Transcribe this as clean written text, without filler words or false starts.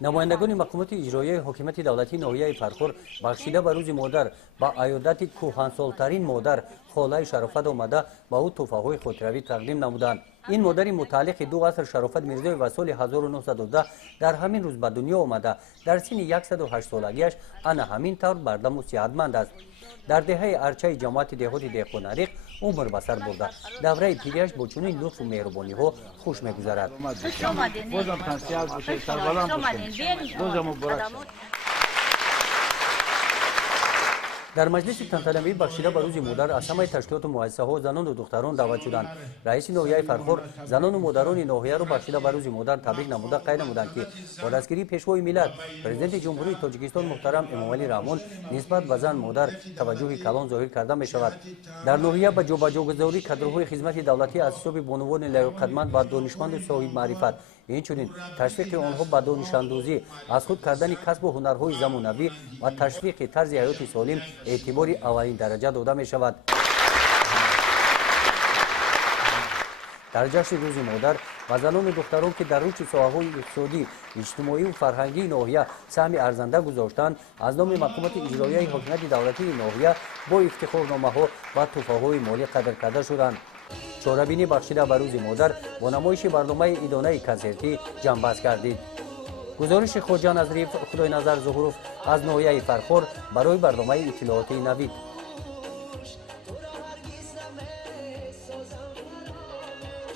نمایندگان مقامات اجرایی حکومت دولتی ناحیه فرخور بخشیده به روز مادر با عیادت کهنسال‌ترین مادر خاله شرافت آمده با او تحفه‌های خودروی تقدیم نمودند. این مادر متعلق 2 عصر شرافت میرزای و سال 1912 در همین روز به دنیا آمده در سن 108 سالگیش انا همین طور بردم و صحتمند است. در دهه ارچه جماعت دهات دهقانریق عمر به سر برده دوره پیریش با چنین لطف و مهربانی ها خوش میگذرد. در مجلس تنظیمی بخشیده به روز مادر از همه تشکیلات و مؤسسه ها زنان و دختران دعوت شدند. رئیس ناحیه فرخور زنان و مادران ناحیه را بخشیده به روز مادر تبریک نموده قید نمودند که با دستگیری پیشوای ملت پرزیدنت جمهوری تاجیکستان محترم امامعلی رحمان نسبت به زن مادر توجه کلان ظاهر کرده می شود. در ناحیه به جابجاگذاری کادرهای خدمت دولتی از حساب بانوان لیاقتمند و دانشمند و صاحب معرفت اینچنین تشویق آنها به دانش اندوزی از خود کردن کسب و هنرهای زمانوی و تشویق طرز حیات سالم اعتبار اولین درجه داده می شود. در جشن روز مادر و زنان و دختران که در رشد ساحه‌های اقتصادی، اجتماعی و فرهنگی ناحیه سهم ارزنده گذاشتند از نام مقامات اجرایی حکومت دولتی ناحیه با افتخارنامه‌ها و تحفه‌های مالی قدر کرده شدند. چاره‌بینی بخشیده به روز مادر با نمایش برنامه ادانه کنسرتی جنبش گردید. گزارش خواجه نظری خدای نظر ظهوروف از ناحیه فرخور برای برنامه اطلاعاتی نوید.